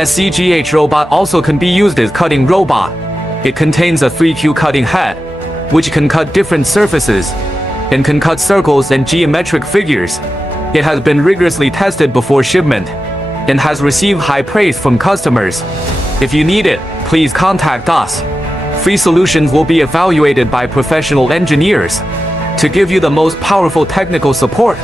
SZGH robot also can be used as cutting robot. It contains a 3Q cutting head, which can cut different surfaces and can cut circles and geometric figures. It has been rigorously tested before shipment and has received high praise from customers. If you need it, please contact us. Free solutions will be evaluated by professional engineers to give you the most powerful technical support.